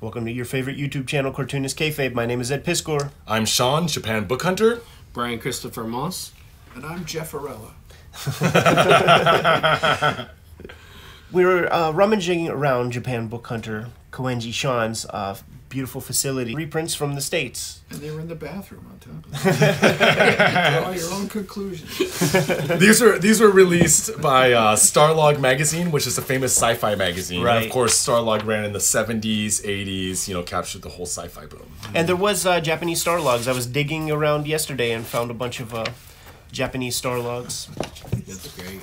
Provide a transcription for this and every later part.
Welcome to your favorite YouTube channel, Cartoonist Kayfabe. My name is Ed Piskor. I'm Sean, Japan Book Hunter. Brian Christopher Moss. And I'm Jeff Arella. We were rummaging around Japan Book Hunter, Koenji Sean's beautiful facility. Reprints from the States. And they were in the bathroom on top of it. Draw your own conclusions. These were released by Starlog magazine, which is a famous sci-fi magazine. Right. And of course, Starlog ran in the 70s, 80s, you know, captured the whole sci-fi boom. And there was Japanese Starlogs. I was digging around yesterday and found a bunch of Japanese Starlogs. That's great.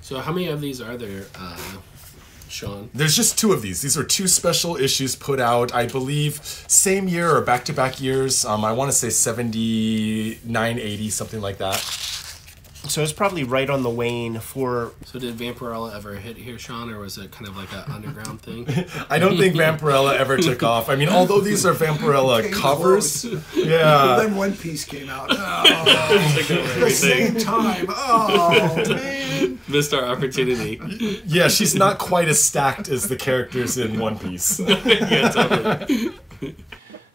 So how many of these are there, Sean? There's just 2 of these. These are 2 special issues put out, I believe, same year or back-to-back years. I want to say 79, 80, something like that. So it's probably right on the wane for... So did Vampirella ever hit here, Sean, or was it kind of like an underground thing? I don't think Vampirella ever took off. I mean, although these are Vampirella covers. Yeah. Then One Piece came out. Oh, at the same time. Oh, man. Missed our opportunity. Yeah, she's not quite as stacked as the characters in One Piece. Yeah, totally.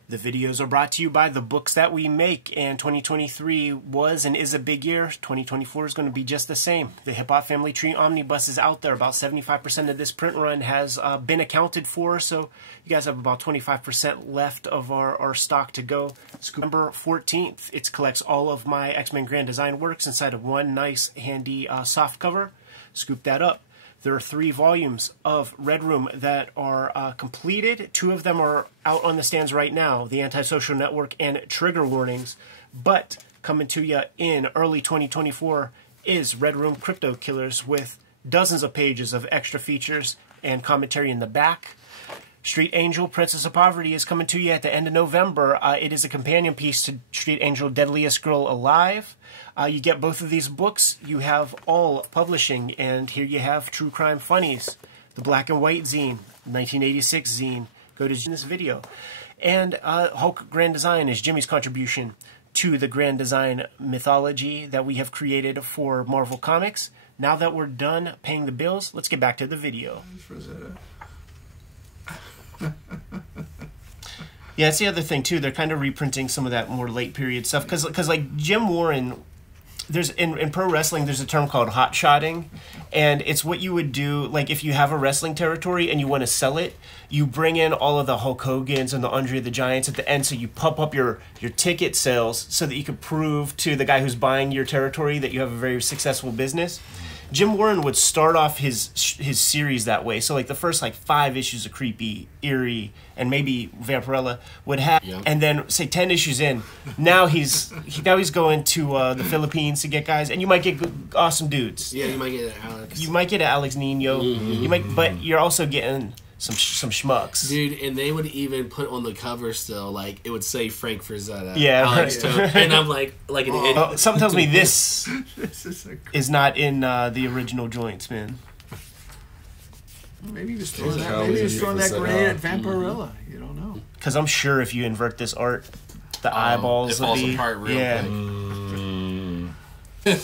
The videos are brought to you by the books that we make, and 2023 was and is a big year. 2024 is going to be just the same. The Hip Hop Family Tree Omnibus is out there. About 75% of this print run has been accounted for, so you guys have about 25% left of our stock to go. November 14th, it collects all of my X-Men Grand Design works inside of one nice, handy soft cover. Scoop that up. There are 3 volumes of Red Room that are completed. 2 of them are out on the stands right now, The Antisocial Network and Trigger Warnings. But coming to you in early 2024 is Red Room Crypto Killers with dozens of pages of extra features and commentary in the back. Street Angel, Princess of Poverty is coming to you at the end of November. It is a companion piece to Street Angel, Deadliest Girl Alive. You get both of these books. You have all publishing, and here you have True Crime Funnies, the Black and White zine, 1986 zine. Go to this video. And Hulk Grand Design is Jimmy's contribution to the Grand Design mythology that we have created for Marvel Comics. Now that we're done paying the bills, let's get back to the video. Yeah, that's the other thing too. They're kind of reprinting some of that more late period stuff because like Jim Warren, there's in pro wrestling there's a term called hot shotting, and it's what you would do like if you have a wrestling territory and you want to sell it, you bring in all of the Hulk Hogan's and the Andre the Giants at the end, so you pump up your ticket sales so that you can prove to the guy who's buying your territory that you have a very successful business. Jim Warren would start off his series that way. So like the first like 5 issues of Creepy, Eerie, and maybe Vampirella would have, and then say 10 issues in, now he's going to the Philippines to get guys, and you might get awesome dudes. Yeah, you might get Alex. You might get Alex Nino. You might, but you're also getting some schmucks. Dude, and they would even put on the cover still, like, it would say Frank Frazetta. Yeah, Alex right. And I'm like an idiot. Something tells me this is not in the original joints, man. Maybe he was throwing that grenade at Vampirella. You don't know. Because I'm sure if you invert this art, the eyeballs it will falls be... apart real quick.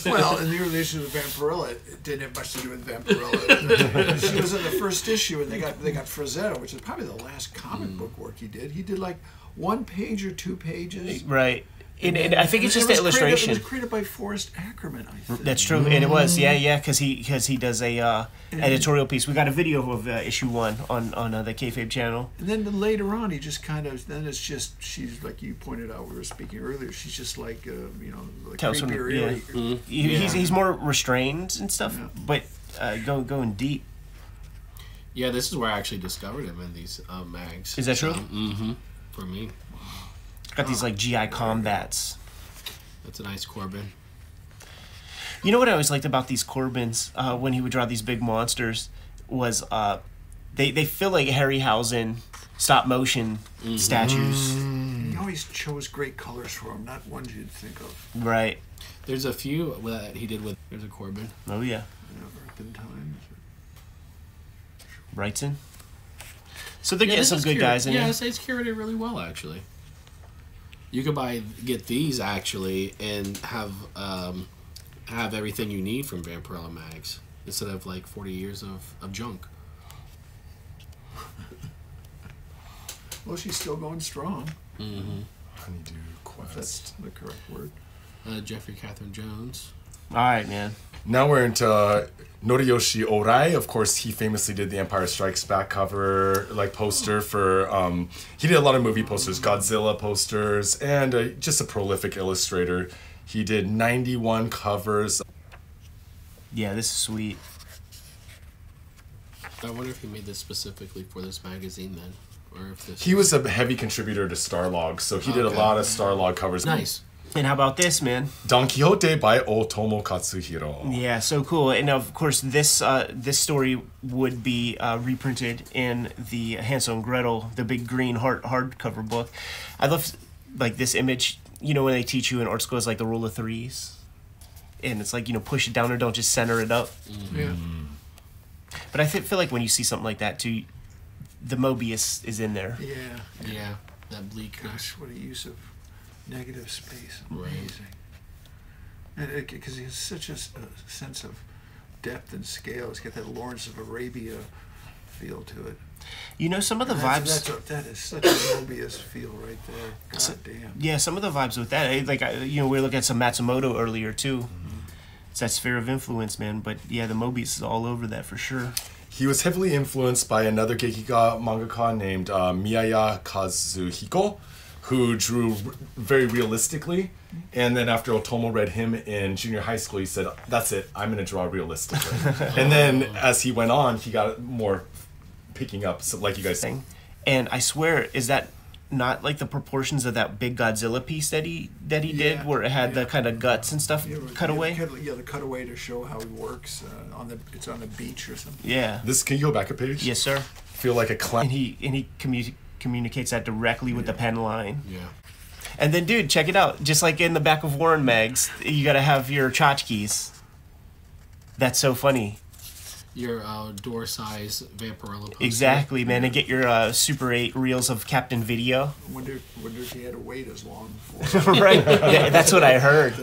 Well, in the early issues of Vampirella, it didn't have much to do with Vampirella. She was in the first issue, and they got Frazetta, which is probably the last comic book work he did. He did like 1 page or 2 pages. Right. And I think it's just the illustration. It was created by Forrest Ackerman, I think. That's true, and it was, yeah, because he does a editorial piece. We got a video of issue 1 on the Kayfabe channel. And then later on, he just kind of, then it's just, she's like you pointed out, we were speaking earlier, she's just like, like creepy or eerie. He's more restrained and stuff, but going deep. Yeah, this is where I actually discovered him in these mags. Is that true? For me. Got these like GI Combats. That's a nice Corbin. You know what I always liked about these Corbins when he would draw these big monsters was they feel like Harryhausen stop motion statues. He always chose great colors for them, not ones you'd think of. Right. There's a few that he did with. There's a Corbin. Oh yeah. Earth Times. Wrightson. So they're getting some good guys in here. Yeah, it's curated really well actually. You could get these actually and have everything you need from Vampirella mags instead of like 40 years of junk. Well, she's still going strong. Mm-hmm. Honeydew If that's Quest. the correct word. Jeffrey Catherine Jones. All right, man. Now we're into Noriyoshi Orai. Of course, he famously did the Empire Strikes Back cover, like poster for. He did a lot of movie posters, Godzilla posters, and just a prolific illustrator. He did 91 covers. Yeah, this is sweet. I wonder if he made this specifically for this magazine then, or if this. He was a heavy contributor to Starlog, so he did a Okay. lot of Starlog covers. Nice. And how about this, man? Don Quixote by Otomo Katsuhiro. Yeah, so cool. And of course, this this story would be reprinted in the Hansel and Gretel, the big green hardcover book. I love like this image. You know when they teach you in art school, it's like the rule of threes, and it's like push it down or don't, just center it up. Yeah. But I feel like when you see something like that too, the Mobius is in there. Yeah. Yeah, that bleakness. Gosh, what a use of negative space. Right. Amazing. And because he has such a sense of depth and scale. He's got that Lawrence of Arabia feel to it. Some of the And vibes. that is such a Mobius feel right there. God damn. Yeah, some of the vibes with that. Like we were looking at some Matsumoto earlier too. It's that sphere of influence, man. But yeah, the Mobius is all over that for sure. He was heavily influenced by another Gekiga mangaka named Miyaya Kazuhiko, who drew very realistically. And then after Otomo read him in junior high school, he said, "That's it, I'm going to draw realistically." And then as he went on, he got more picking up, so like you guys saying. And I swear, is that not like the proportions of that big Godzilla piece that he did, where it had the kind of guts and stuff cut away? Yeah, the cutaway to show how he works. It's on the beach or something. Yeah. This, can you go back a page? Yes, sir. Feel like a clown. And he communicates that directly with the pen line. Yeah. And then, dude, check it out. Just like in the back of Warren Mags, you got to have your tchotchkes. That's so funny. Your door size Vampirella poster. Exactly, man. And get your Super 8 reels of Captain Video. Wonder if he had to wait as long for. Right. Yeah, that's what I heard.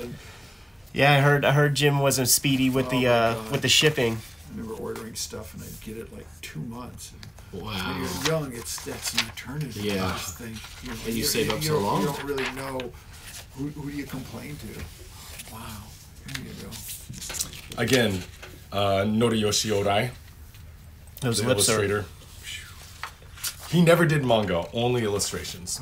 Yeah, I heard Jim wasn't speedy with with the shipping. I remember ordering stuff and I'd get it like 2 months. And Wow. when you're young, that's an eternity. Yeah. You just think, And you you- save up you so don't- long. You don't really know who do you complain to. Wow. There you go. Again, Noriyoshi Orai, Those the lips are. illustrator. He never did manga, only illustrations.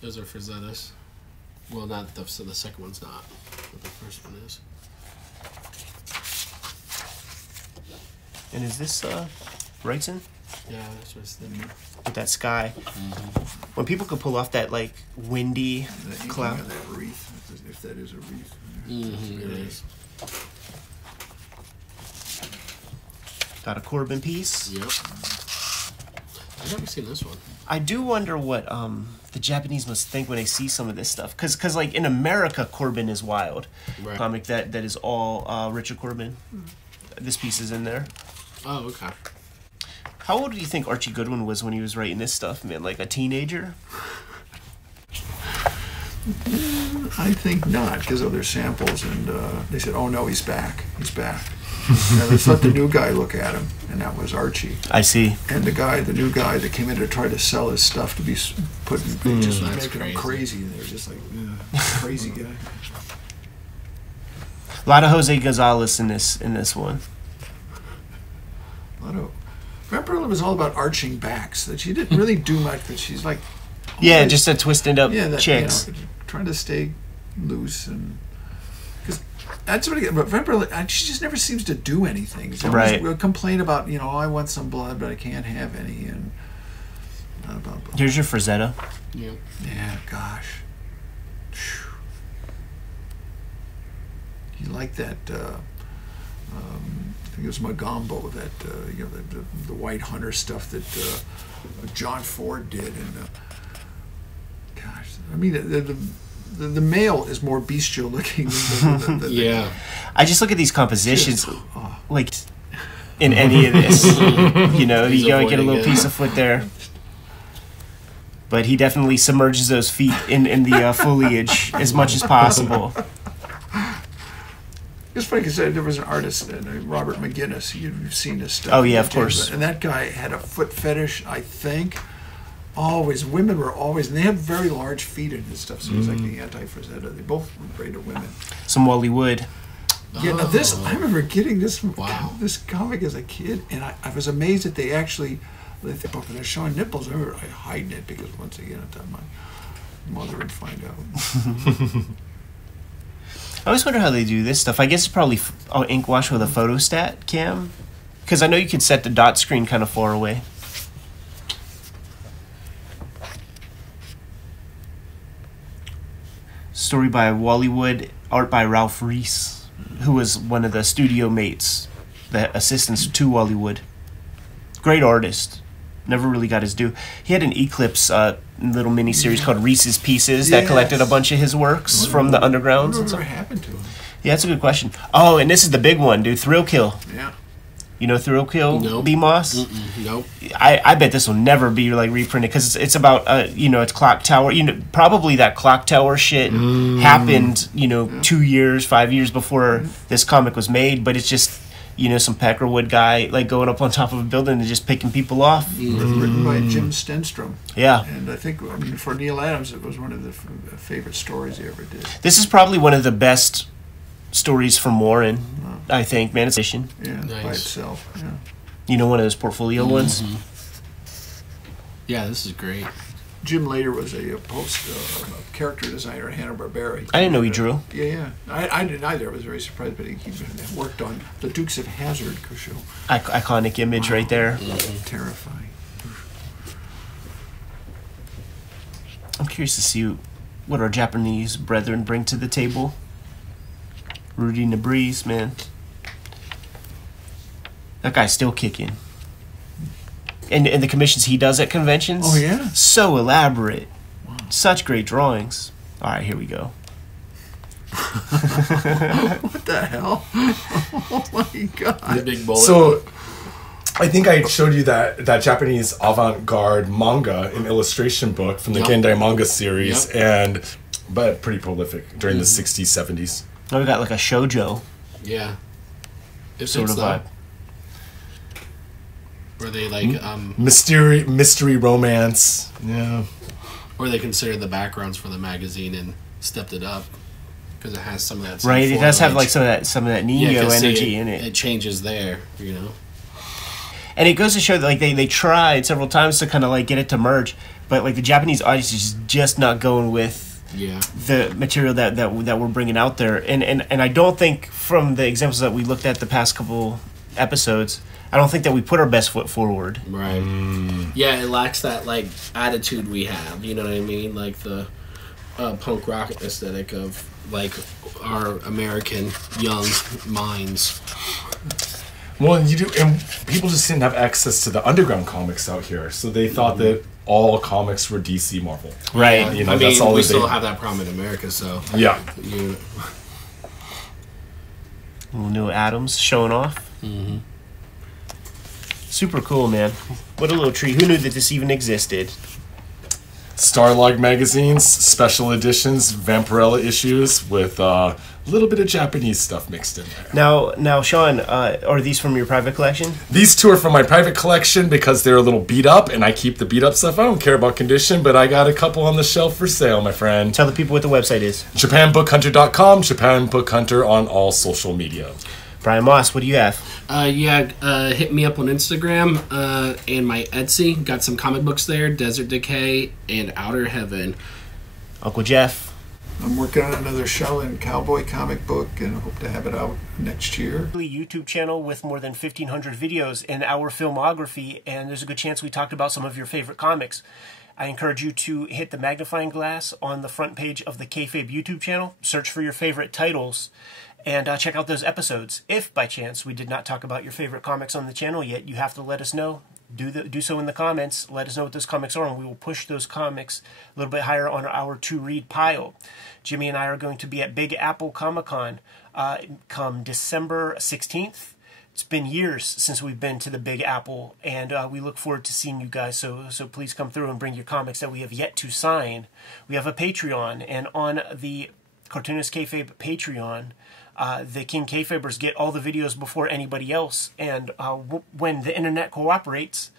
Those are Frazettas. Well, not the second one's not, but the first one is. And is this Wrightson? Yeah, that's what it's thinking. With that sky. When people could pull off that like windy The inking cloud. of that wreath, if that is a wreath. Mm-hmm, it is. Got a Corbin piece. Yep. I've never seen this one. I do wonder what the Japanese must think when they see some of this stuff, because like in America, Corbin is wild. Right. Comic that is all Richard Corbin. This piece is in there. Oh, okay. How old do you think Archie Goodwin was when he was writing this stuff, man? Like a teenager? I think not, because of their samples, and they said, "Oh no, he's back. He's back." Now let's let the new guy look at him, and that was Archie. I see. And the new guy that came in to try to sell his stuff to be put, in, just That's making him crazy. They're just like, crazy guy. A lot of Jose Gonzalez in this one. A lot of. Vampirella was all about arching backs. That she didn't really do much. That she's like, Yeah, just a twisted up that, chicks. Trying to stay loose and. Because that's what I get. But Vampirella, she just never seems to do anything. She always Right. will complain about, I want some blood, but I can't have any, and. Blah, blah, blah. Here's your Frazetta. Yep. Yeah, gosh. Phew. You like that, I think it was Magambo, that, the White Hunter stuff that John Ford did. And, gosh, I mean, the male is more bestial looking than the Yeah. I just look at these compositions, Oh. like in any of this. He's you gotta get a avoiding little it. piece of foot there. But he definitely submerges those feet in the foliage as much as possible. It's funny because there was an artist, Robert McGinnis. You've seen his stuff. Oh, yeah, of course. And that guy had a foot fetish, I think. Always, women were always, and they had very large feet and stuff. So it was like the anti-Frazetta. They both were great at women. Some Wally Wood. Yeah, now this, I remember getting this Wow. this comic as a kid, and I was amazed that they actually, when they're showing nipples, I remember hiding it because once again, I thought my mother would find out. I always wonder how they do this stuff. I guess it's probably ink wash with a photostat cam. Because I know you can set the dot screen kind of far away. Story by Wally Wood, art by Ralph Reese, who was one of the studio mates, the assistants to Wally Wood. Great artist. Never really got his due. He had an Eclipse little mini series called Reese's Pieces that collected a bunch of his works from the undergrounds. And Whatever stuff. happened to him? Yeah, that's a good question. Oh, and this is the big one, dude. Thrill Kill. Yeah. You know Thrill Kill, Nope. B. Moss? Nope. I bet this will never be like reprinted because it's about it's Clock Tower. Probably that Clock Tower shit happened 2 years, 5 years before this comic was made. But it's just some Peckerwood guy like going up on top of a building and just picking people off. Written by Jim Stenstrom. Yeah, And I think, for Neil Adams, it was one of the favorite stories he ever did. this is probably one of the best stories from Warren. I think, man, it's Yeah, by Nice. itself. Yeah. one of those portfolio ones. Yeah, this is great. Jim later was a character designer at Hanna-Barbera. I didn't know he drew. Yeah. I didn't either. I was very surprised, but he worked on the Dukes of Hazzard show. Iconic image right there. Terrifying. I'm curious to see what our Japanese brethren bring to the table. Rudy Nebreeze, man. That guy's still kicking. And the commissions he does at conventions. Oh, yeah? So elaborate. Such great drawings. All right, here we go. What the hell? Oh my The god. big bullet. So, I think I showed you that Japanese avant-garde manga and illustration book from the Yep. Gendai manga series, but pretty prolific during the 60s, 70s. Now we got like a shoujo yeah. It sort fits of though. vibe. Where they like Mystery romance. Yeah. or they considered the backgrounds for the magazine and stepped it up because it has some of that. same Right, it does have like foliage. some of that Neo 'cause see, energy in it. It changes there, And it goes to show that like they tried several times to kind of like get it to merge, but like the Japanese audience is just not going with Yeah. the material that we're bringing out there. And I don't think from the examples that we looked at the past couple episodes, I don't think that we put our best foot forward. Right. Yeah, it lacks that like attitude we have. You know what I mean? Like the punk rock aesthetic of like our American young minds. Well, you do, and people just didn't have access to the underground comics out here, so they thought that all comics were DC Marvel. Right. You know, I that's mean, all we that still they- have that problem in America, so Yeah. you. Little Neil Adams showing off. Super cool, man. What a little treat. Who knew that this even existed? Starlog magazines, special editions, Vampirella issues with a little bit of Japanese stuff mixed in there. Now, Sean, are these from your private collection? These two are from my private collection because they're a little beat up, and I keep the beat up stuff. I don't care about condition, but I got a couple on the shelf for sale, my friend. Tell the people what the website is. JapanBookHunter.com, Japan Book Hunter on all social media. Brian Moss, what do you have? Hit me up on Instagram and my Etsy. Got some comic books there: Desert Decay and Outer Heaven. Uncle Jeff. I'm working on another Shaolin Cowboy comic book and hope to have it out next year. YouTube channel with more than 1,500 videos in our filmography, and there's a good chance we talked about some of your favorite comics. I encourage you to hit the magnifying glass on the front page of the Kayfabe YouTube channel, search for your favorite titles, and check out those episodes. If by chance we did not talk about your favorite comics on the channel yet, you have to let us know. Do so in the comments. Let us know what those comics are, and we will push those comics a little bit higher on our to-read pile. Jimmy and I are going to be at Big Apple Comic-Con come December 16th. It's been years since we've been to the Big Apple, and we look forward to seeing you guys. So please come through and bring your comics that we have yet to sign. We have a Patreon, and on the Cartoonist Kayfabe Patreon, the King Kayfabers get all the videos before anybody else, and when the internet cooperates,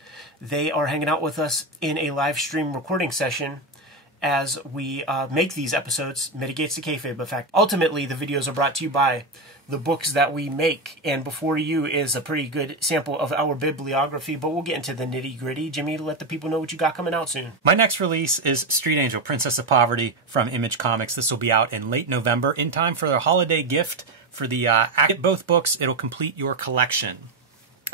they are hanging out with us in a live stream recording session as we make these episodes. Mitigates the Kayfabe effect. Ultimately, the videos are brought to you by the books that we make, and before you is a pretty good sample of our bibliography, but we'll get into the nitty-gritty. Jimmy, let the people know what you got coming out soon. My next release is Street Angel, Princess of Poverty from Image Comics. This will be out in late November, in time for their holiday gift for the get both books. It'll complete your collection.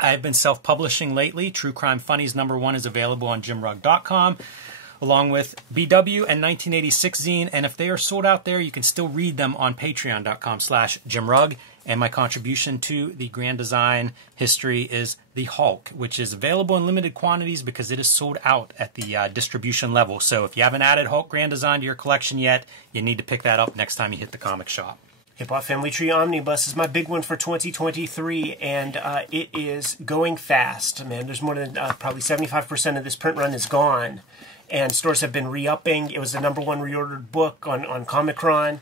I've been self-publishing lately. True Crime Funnies #1 is available on jimrugg.com, along with BW and 1986 zine, and if they are sold out there, you can still read them on patreon.com/jimrugg. And my contribution to the Grand Design history is the Hulk, which is available in limited quantities because it is sold out at the distribution level. So if you haven't added Hulk Grand Design to your collection yet, you need to pick that up next time you hit the comic shop. Hip Hop Family Tree Omnibus is my big one for 2023, and it is going fast. Man, there's more than probably 75% of this print run is gone, and stores have been re-upping. It was the #1 reordered book on Comicron,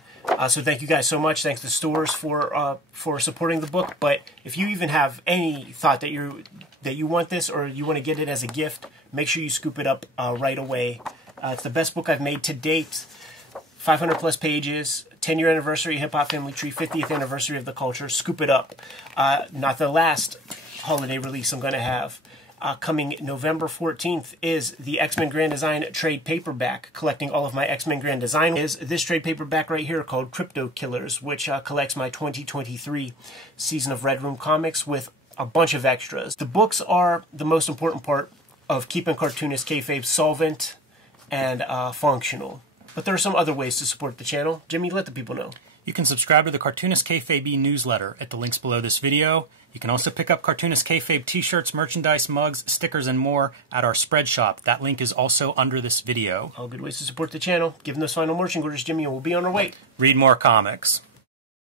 so thank you guys so much. Thanks to stores for supporting the book. But if you even have any thought that you want this or you want to get it as a gift, make sure you scoop it up right away. It's the best book I've made to date. 500 plus pages, 10-year anniversary, Hip Hop Family Tree, 50th anniversary of the culture. Scoop it up. Not the last holiday release I'm going to have. Coming November 14th is the X-Men Grand Design trade paperback. Collecting all of my X-Men Grand Design is this trade paperback right here called Crypto Killers, which collects my 2023 season of Red Room Comics with a bunch of extras. The books are the most important part of keeping Cartoonist Kayfabe solvent and functional. But there are some other ways to support the channel. Jimmy, let the people know. You can subscribe to the Cartoonist Kayfabe newsletter at the links below this video. You can also pick up Cartoonist Kayfabe t-shirts, merchandise, mugs, stickers, and more at our spread shop. That link is also under this video. All good ways to support the channel. Give them those final marching orders, Jimmy, and we'll be on our way. Read more comics.